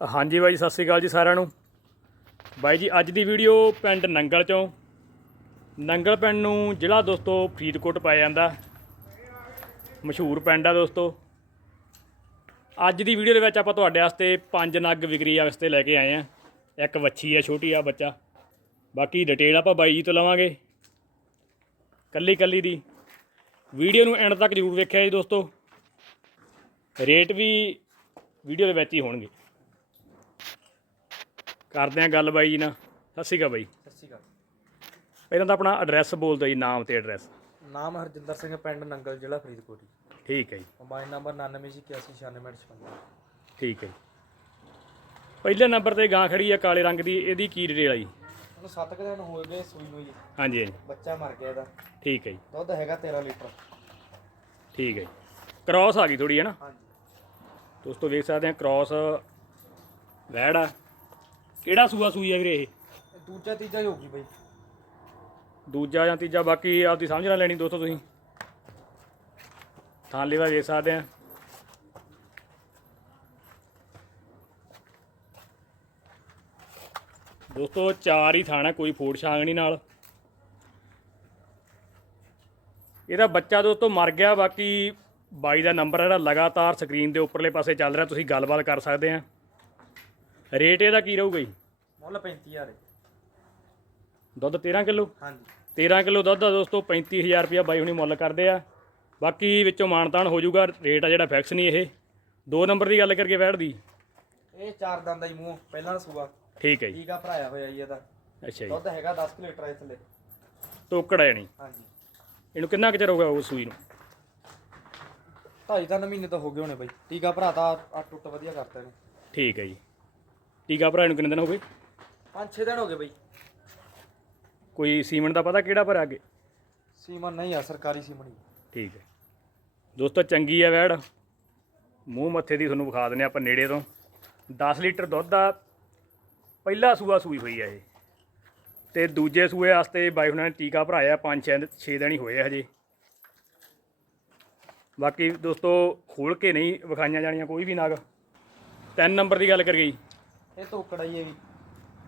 ਹਾਂਜੀ ਬਾਈ, ਸਤਿ ਸ੍ਰੀ ਅਕਾਲ ਜੀ ਸਾਰਿਆਂ ਨੂੰ। ਬਾਈ ਜੀ, ਅੱਜ ਦੀ ਵੀਡੀਓ ਪਿੰਡ ਨੰਗਲ ਚੋਂ। ਨੰਗਲ ਪਿੰਡ ਨੂੰ ਜ਼ਿਲ੍ਹਾ ਦੋਸਤੋ ਫਰੀਦਕੋਟ ਪਾਇਆ ਜਾਂਦਾ। ਮਸ਼ਹੂਰ ਪਿੰਡ ਆ ਦੋਸਤੋ। ਅੱਜ ਦੀ ਵੀਡੀਓ ਦੇ ਵਿੱਚ ਆਪਾਂ ਤੁਹਾਡੇ ਵਾਸਤੇ ਪੰਜ ਨਗ ਵਿਕਰੀ ਵਾਸਤੇ ਲੈ ਕੇ ਆਏ ਆ। ਇੱਕ ਵੱਛੀ ਆ, ਛੋਟੀ ਆ ਬੱਚਾ। ਬਾਕੀ ਡਿਟੇਲ ਆਪਾਂ ਬਾਈ ਜੀ ਤੋਂ ਲਵਾਂਗੇ। ਕੱਲੀ ਕੱਲੀ ਦੀ। ਵੀਡੀਓ ਨੂੰ ਐਂਡ ਤੱਕ ਜ਼ਰੂਰ ਵੇਖਿਆ ਜੀ ਦੋਸਤੋ। ਰੇਟ ਵੀ ਵੀਡੀਓ ਦੇ ਵਿੱਚ ਹੀ ਹੋਣਗੇ। ਕਰਦੇ ਆ ਗੱਲ ਬਾਈ ਜੀ ਨਾਲ। ਸਤਿ ਸ਼੍ਰੀ ਅਕਾਲ ਬਾਈ। ਸਤਿ ਸ਼੍ਰੀ ਅਕਾਲ। ਪਹਿਲਾਂ ਤਾਂ ਆਪਣਾ ਐਡਰੈਸ ਬੋਲ ਦਿਓ ਜੀ ਨਾਮ ਤੇ ਐਡਰੈਸ ਨਾਮ ਹਰਜਿੰਦਰ ਸਿੰਘ ਪਿੰਡ ਨੰਗਲ ਜ਼ਿਲ੍ਹਾ ਫਰੀਦਕੋਟ ਜੀ। ਠੀਕ ਹੈ ਜੀ। ਮੋਬਾਈਲ ਨੰਬਰ 9981969656 ਠੀਕ ਹੈ ਜੀ। ਪਹਿਲੇ ਨੰਬਰ ਤੇ ਗਾਂ ਖੜੀ ਆ ਕਾਲੇ ਰੰਗ ਦੀ ਇਹਦੀ ਕੀ ਡਿਟੇਲ ਆ ਜੀ? ਉਹਨੂੰ 7 ਦਿਨ ਹੋ ਗਏ ਸੂਈ ਨੂੰ ਜੀ। ਹਾਂਜੀ ਹਾਂਜੀ। ਬੱਚਾ ਮਰ ਗਿਆ ਇਹਦਾ। ਠੀਕ ਹੈ ਜੀ। ਦੁੱਧ ਹੈਗਾ 13 ਲੀਟਰ। ਠੀਕ ਹੈ ਜੀ। ਕ੍ਰਾਸ ਆ ਗਈ ਥੋੜੀ ਹੈ ਨਾ? ਹਾਂਜੀ। ਦੋਸਤੋ ਵੇਖ ਸਕਦੇ ਆ ਕ੍ਰਾਸ ਵੈੜ ਆ। ਕਿਹੜਾ ਸੂਆ ਸੂਈ ਆ ਵੀਰੇ ਇਹ? ਦੂਜਾ ਤੀਜਾ ਹੀ ਹੋਊਗੀ ਬਈ। ਦੂਜਾ ਜਾਂ ਤੀਜਾ ਬਾਕੀ ਆਪਦੀ ਸਮਝ ਨਾਲ ਲੈਣੀ ਦੋਸਤੋ ਤੁਸੀਂ। ਥਾਂ ਲੈਵਾ ਵੇਖ ਸਕਦੇ ਆ। ਦੋਸਤੋ ਚਾਰ ਹੀ ਥਾਣਾ ਕੋਈ ਫੋੜ ਛਾਂਗ ਨਹੀਂ ਨਾਲ। ਇਹਦਾ ਬੱਚਾ ਦੋਸਤੋ ਮਰ ਗਿਆ ਬਾਕੀ ਬਾਈ ਦਾ ਨੰਬਰ ਜਿਹੜਾ ਲਗਾਤਾਰ ਸਕਰੀਨ ਦੇ ਉੱਪਰਲੇ ਪਾਸੇ ਚੱਲ ਰਿਹਾ ਤੁਸੀਂ ਗੱਲਬਾਤ ਕਰ ਸਕਦੇ ਆ। ਰੇਟ ਇਹਦਾ ਕੀ ਰਹੂਗਾ ਜੀ? ਮੁੱਲ 35000 ਹੈ। ਦੁੱਧ 13 ਕਿਲੋ? ਹਾਂਜੀ। 13 ਕਿਲੋ ਦੁੱਧ ਦਾ ਦੋਸਤੋ 35000 ਰੁਪਇਆ ਬਾਈ ਹੁਣੀ ਮੁੱਲ ਕਰਦੇ ਆ। ਬਾਕੀ ਵਿੱਚੋਂ ਮਾਨਤਾਨ ਹੋ ਜਾਊਗਾ ਰੇਟ ਆ ਜਿਹੜਾ ਫਿਕਸ ਨਹੀਂ ਇਹ। ਦੋ ਨੰਬਰ ਦੀ ਗੱਲ ਕਰਕੇ ਵੈੜ ਦੀ। ਇਹ ਚਾਰ ਦੰਦ ਦਾ ਹੀ ਮੂੰਹ ਪਹਿਲਾਂ ਸੂਆ। ਠੀਕ ਹੈ ਜੀ। ਟੀਕਾ ਭਰਾਇਆ ਹੋਇਆ ਜੀ ਇਹਦਾ। ਅੱਛਾ ਜੀ। ਦੁੱਧ ਹੈਗਾ 10 ਲੀਟਰ ਇਸ ਥੱਲੇ ਟੋਕੜ ਨਹੀਂ ਹਾਂਜੀ। ਇਹਨੂੰ ਕਿੰਨਾ ਕੁ ਚਿਰ ਹੋ ਗਿਆ ਸੂਈ ਨੂੰ? ਢਾਈ ਤਿੰਨ ਮਹੀਨੇ ਤਾਂ ਹੋ ਗਏ ਹੋਣੇ ਬਈ। ਟੀਕਾ ਭਰਾਤਾ ਆ ਟੁੱਟ ਵਧੀਆ ਕਰਤਾ ਇਹਨੇ। ਠੀਕ ਹੈ ਜੀ। ਟੀਕਾ ਭਰਾ ਨੂੰ ਕਿੰਨੇ ਦਿਨ ਹੋ ਗਏ? 5-6 ਦਿਨ ਹੋ ਗਏ ਬਈ। ਕੋਈ ਸੀਮਨ ਦਾ ਪਤਾ ਕਿਹੜਾ ਭਰਾ ਅੱਗੇ? ਸੀਮਨ ਨਹੀਂ ਆ ਸਰਕਾਰੀ ਸੀਮਨ ਹੀ ਠੀਕ ਹੈ। ਦੋਸਤੋ ਚੰਗੀ ਹੈ ਵੈੜ। ਮੂੰਹ ਮੱਥੇ ਦੀ ਤੁਹਾਨੂੰ ਵਿਖਾ ਦਿੰਦੇ ਆਪਾਂ ਨੇੜੇ ਤੋਂ। 10 ਲੀਟਰ ਦੁੱਧ ਦਾ ਪਹਿਲਾ ਸੂਆ ਸੂਈ ਹੋਈ ਹੈ ਇਹ। ਤੇ ਦੂਜੇ ਸੂਏ ਵਾਸਤੇ ਬਾਈ ਹੁਣਾਂ ਨੇ ਟੀਕਾ ਭਰਾਇਆ 5-6 6 ਦਿਨ ਹੀ ਹੋਏ ਆ ਹਜੇ। ਬਾਕੀ ਦੋਸਤੋ ਖੋਲ ਕੇ ਨਹੀਂ ਵਿਖਾਈਆਂ ਜਾਣੀਆਂ ਕੋਈ ਵੀ ਨਾਗ। ਤਿੰਨ ਨੰਬਰ ਦੀ ਗੱਲ ਕਰ ਗਈ। ਇਹ ਧੋਕੜਾ ਹੀ ਹੈ ਵੀ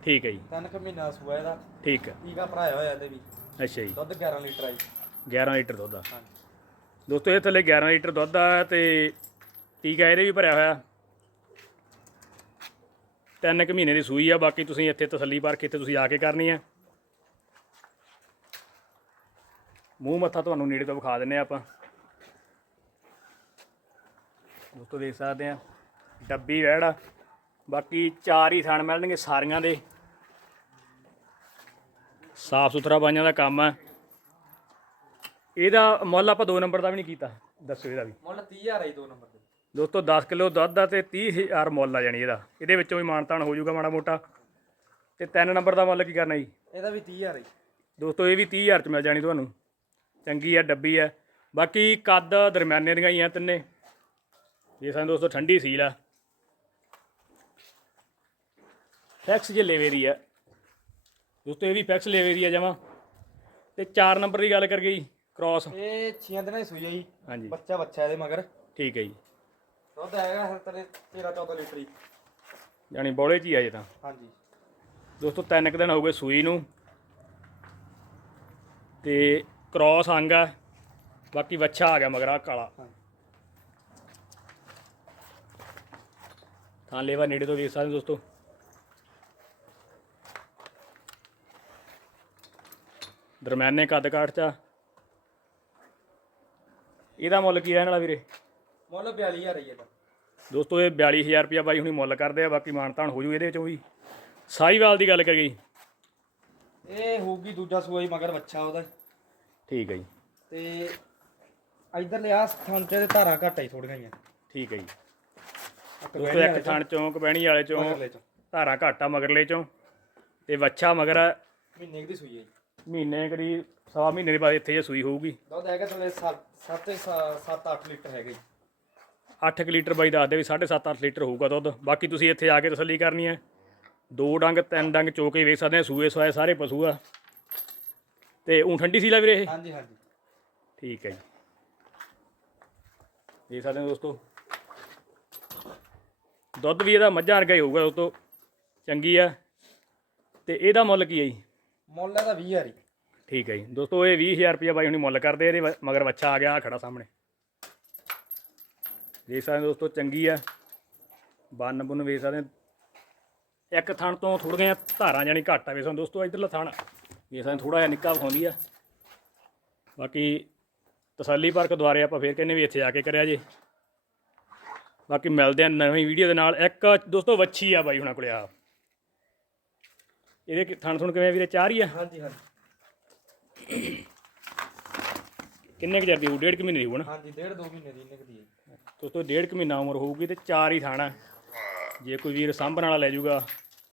ਠੀਕ ਹੈ ਜੀ। ਤਿੰਨ ਕੁ ਮਹੀਨਾ ਸੂਆ ਇਹਦਾ। ਠੀਕ ਹੈ। ਟੀਕਾ ਭਰਾਇਆ ਹੋਇਆ ਇਹਦੇ ਵੀ। ਅੱਛਾ ਜੀ। ਦੁੱਧ 11 ਲੀਟਰ ਆਈ 11 ਲੀਟਰ ਦੁੱਧ ਆ। ਹਾਂਜੀ। ਦੋਸਤੋ ਇਹ ਥੱਲੇ 11 ਲੀਟਰ ਦੁੱਧ ਆ ਤੇ ਟੀਕਾ ਇਹਦੇ ਵੀ ਭਰਿਆ ਹੋਇਆ? ਤਿੰਨ ਕੁ ਮਹੀਨੇ ਦੀ ਸੂਈ ਆ ਬਾਕੀ ਤੁਸੀਂ ਇੱਥੇ ਤਸੱਲੀ ਪਾਰ ਇੱਥੇ ਤੁਸੀਂ ਆ ਕੇ ਕਰਨੀ ਆ। ਮੂੰਹ ਮੱਥਾ ਤੁਹਾਨੂੰ ਨੇੜੇ ਤੋਂ ਵਿਖਾ ਦਿੰਨੇ ਆ ਆਪਾਂ। ਦੋਸਤੋ ਦੇਖ ਸਕਦੇ ਆ। ਡੱਬੀ ਵੈੜ ਆ ਬਾਕੀ ਚਾਰ ਹੀ ਥਣ ਮਿਲਣਗੇ ਸਾਰੀਆਂ ਦੇ। ਸਾਫ਼ ਸੁਥਰਾ ਬਾਈਆਂ ਦਾ ਕੰਮ ਆ। ਇਹਦਾ ਮੁੱਲ ਆਪਾਂ 2 ਨੰਬਰ ਦਾ ਵੀ ਨਹੀਂ ਕੀਤਾ। ਦੱਸੋ ਇਹਦਾ ਵੀ। ਮੁੱਲ 30000 ਆਈ ਦੋ ਨੰਬਰ ਤੇ ਦੋਸਤੋ 10 ਕਿਲੋ ਦੁੱਧ ਦਾ ਤੇ 30000 ਮੁੱਲ ਆ ਜਾਣੀ ਇਹਦਾ। ਇਹਦੇ ਵਿੱਚੋਂ ਵੀ ਮਾਨਤਾਨ ਹੋ ਜਾਊਗਾ ਮਾੜਾ ਮੋਟਾ। ਤੇ 3 ਨੰਬਰ ਦਾ ਮੁੱਲ ਕੀ ਕਰਨਾ ਜੀ? ਇਹਦਾ ਵੀ 30000 ਆਈ ਦੋਸਤੋ ਇਹ ਵੀ 30000 ਚ ਮਿਲ ਜਾਣੀ ਤੁਹਾਨੂੰ। ਚੰਗੀ ਆ ਡੱਬੀ ਆ। ਬਾਕੀ ਕੱਦ ਦਰਮਿਆਨੇ ਦੀਆਂ ਹੀ ਆ ਤਿੰਨੇ। ਇਹ ਸਾਨੂੰ ਦੋਸਤੋ ਠੰਡੀ ਸੀਲ ਆ। ਫੈਕਸ ਜੇ ਲੇਵੇ ਦੀ ਆ। ਦੋਸਤੋ ਇਹ ਵੀ ਫੈਕਸ ਲੇਵੇ ਦੀ ਆ ਜਮਾ। ਤੇ 4 ਨੰਬਰ ਦੀ ਗੱਲ ਕਰ ਗਈ ਕ੍ਰਾਸ ਇਹ 6 ਦਿਨਾਂ ਦੀ ਸੂਈ ਆ ਜੀ। ਹਾਂਜੀ। ਬੱਚਾ ਬੱਚਾ ਇਹਦੇ ਮਗਰ। ਠੀਕ ਹੈ ਜੀ। ਦੁੱਧ ਹੈਗਾ ਹਰ ਤਰੇ 13 14 ਲੀਟਰ ਹੀ। ਜਾਣੀ ਬੋਲੇ ਚ ਹੀ ਆ ਜੇ ਤਾਂ। ਹਾਂਜੀ। ਦੋਸਤੋ ਤਿੰਨ ਕੁ ਦਿਨ ਹੋ ਗਏ ਸੂਈ ਨੂੰ। ਤੇ ਕ੍ਰਾਸ ਅੰਗ ਆ। ਬਾਕੀ ਵੱਛਾ ਆ ਗਿਆ ਮਗਰ ਆ ਕਾਲਾ। ਹਾਂਜੀ। ਥਾਂ ਲੇਵਾ ਨੇੜੇ ਤੋਂ ਵੇਖ ਸਕਦੇ ਹੋ ਦੋਸਤੋ। ਦਰਮਿਆਨੇ ਕੱਦ ਕਾਠ ਚ ਆ। ਇਹਦਾ ਮੁੱਲ ਕੀ ਰਹਿਣ ਵਾਲਾ ਵੀਰੇ? ਮੁੱਲ 42000 ਆਈ ਇਹਦਾ। ਦੋਸਤੋ ਇਹ 42000 ਰੁਪਇਆ ਬਾਈ ਹੁਣੀ ਮੁੱਲ ਕਰਦੇ ਆ ਬਾਕੀ ਮਾਨਤਾਨ ਹੋ ਜੂ ਇਹਦੇ ਵਿੱਚੋਂ ਵੀ। ਸਾਈਵਾਲ ਦੀ ਗੱਲ ਕਰ ਗਈ ਇਹ ਹੋਊਗੀ ਦੂਜਾ ਸੂਆ ਹੀ ਮਗਰ ਬੱਚਾ ਉਹਦਾ। ਠੀਕ ਹੈ ਜੀ। ਤੇ ਇਧਰ ਲਿਆ ਥਾਂ ਤੇ ਧਾਰਾਂ ਘੱਟ ਆਈ ਥੋੜੀਆਂ ਹੀ ਠੀਕ ਹੈ ਜੀ। ਦੋਸਤੋ ਇੱਕ ਥਣ ਚੋਂ। ਕਬੈਣੀ ਵਾਲੇ ਚੋਂ ਮਗਰਲੇ ਚੋਂ। ਧਾਰਾਂ ਘਾਟਾ ਮਗਰਲੇ ਚੋਂ। ਤੇ ਵੱਛਾ ਮਗਰ ਮਹੀਨੇ ਕੁ ਦੀ ਸੂਈ ਹੈ ਜੀ। ਮਹੀਨੇ ਕਰੀ ਸਵਾ ਮਹੀਨੇ ਦੇ ਬਾਅਦ ਇੱਥੇ ਜੇ ਸੂਈ ਹੋਊਗੀ। ਦੁੱਧ ਹੈਗਾ ਥਲੇ 7 7 8 ਲੀਟਰ ਹੈਗਾ। ਜੀ 8 ਲੀਟਰ ਬਾਈ ਦੱਸਦੇ ਵੀ 7.5 8 ਲੀਟਰ ਹੋਊਗਾ ਦੁੱਧ। ਬਾਕੀ ਤੁਸੀਂ ਇੱਥੇ ਆ ਕੇ ਤਸੱਲੀ ਕਰਨੀ ਹੈ। ਦੋ ਡੰਗ ਤਿੰਨ ਡੰਗ ਚੋ ਕੇ ਵੇਖ ਸਕਦੇ ਆ ਸੂਏ ਸਵਾਏ ਸਾਰੇ ਪਸ਼ੂ ਆ। ਤੇ ਉਂ ਠੰਡੀ ਸੀ ਲਾ ਵੀਰੇ ਇਹ? ਹਾਂਜੀ ਹਾਂਜੀ। ਠੀਕ ਹੈ ਜੀ। ਦੇਖ ਸਕਦੇ ਹੋ ਦੋਸਤੋ। ਦੁੱਧ ਵੀ ਇਹਦਾ ਮੱਝਾਂ ਵਰਗਾ ਹੀ ਹੋਊਗਾ ਉਹ ਤੋਂ ਚੰਗੀ ਆ। ਤੇ ਇਹਦਾ ਮੁੱਲ ਕੀ ਹੈ ਜੀ? ਮੁੱਲ ਇਹਦਾ 20 ਹਜ਼ਾਰ ਹੀ। ਠੀਕ ਹੈ ਜੀ। ਦੋਸਤੋ, ਇਹ 20000 ਰੁਪਇਆ ਬਾਈ ਹੁਣੀ ਮੁੱਲ ਕਰਦੇ ਇਹਦੇ ਵ- ਮਗਰ ਵੱਛਾ ਆ ਗਿਆ, ਆਹ ਖੜਾ ਸਾਹਮਣੇ। ਦੇਖ ਸਕਦੇ ਹੋ ਦੋਸਤੋ, ਚੰਗੀ ਆ। ਬੰਨ ਬੁੰਨ ਵੇਖ ਸਕਦੇ ਹੋ। ਇੱਕ ਥਣ ਤੋਂ ਥੋੜੀਆਂ ਧਾਰਾਂ ਜਾਨੀ ਘੱਟ ਆ, ਵੇਖ ਸਕਦੇ ਹੋ ਦੋਸਤੋ, ਇੱਧਰਲਾ ਥਣ। ਵੇਖ ਸਕਦੇ ਥੋੜਾ ਜਿਹਾ ਨਿੱਕਾ ਵਿਖਾਉਂਦੀ ਆ। ਬਾਕੀ ਤਸੱਲੀ ਪਰਖ ਦੁਆਰੇ ਆਪਾਂ ਫੇਰ ਕਹਿੰਦੇ ਵੀ ਇੱਥੇ ਆ ਕੇ ਕਰਿਆ ਜੇ। ਬਾਕੀ ਮਿਲਦੇ ਆ ਨਵੀਂ ਵੀਡੀਓ ਦੇ ਨਾਲ। ਇੱਕ ਦੋਸਤੋ, ਵੱਛੀ ਆ ਬਾਈ ਹੁਣਾਂ ਕੋਲੇ ਆ ਇਹਦੇ ਕਿ- ਥਣ ਥੁਣ ਕਿਵੇਂ ਵੀਰੇ? ਚਾਰ ਹੀ ਆ? ਹਾਂਜੀ ਹਾਂਜੀ। ਕਿੰਨੇ ਕੁ ਚਿਰ ਦੀ ਹੋਊ? ਡੇਢ ਕੁ ਮਹੀਨੇ ਦੀ ਨਾ? ਹਾਂਜੀ ਡੇਢ ਦੋ ਮਹੀਨੇ ਦੀ ਨਿਕਦੀ ਹੈ। ਦੋਸਤੋ ਡੇਢ ਕੁ ਮਹੀਨਾ ਉਮਰ ਹੋਊਗੀ ਤੇ ਚਾਰ ਹੀ ਥਾਣਾ ਜੇ ਕੋਈ ਵੀਰ ਸਾਂਭਣ ਵਾਲਾ ਲੈ ਜਾਊਗਾ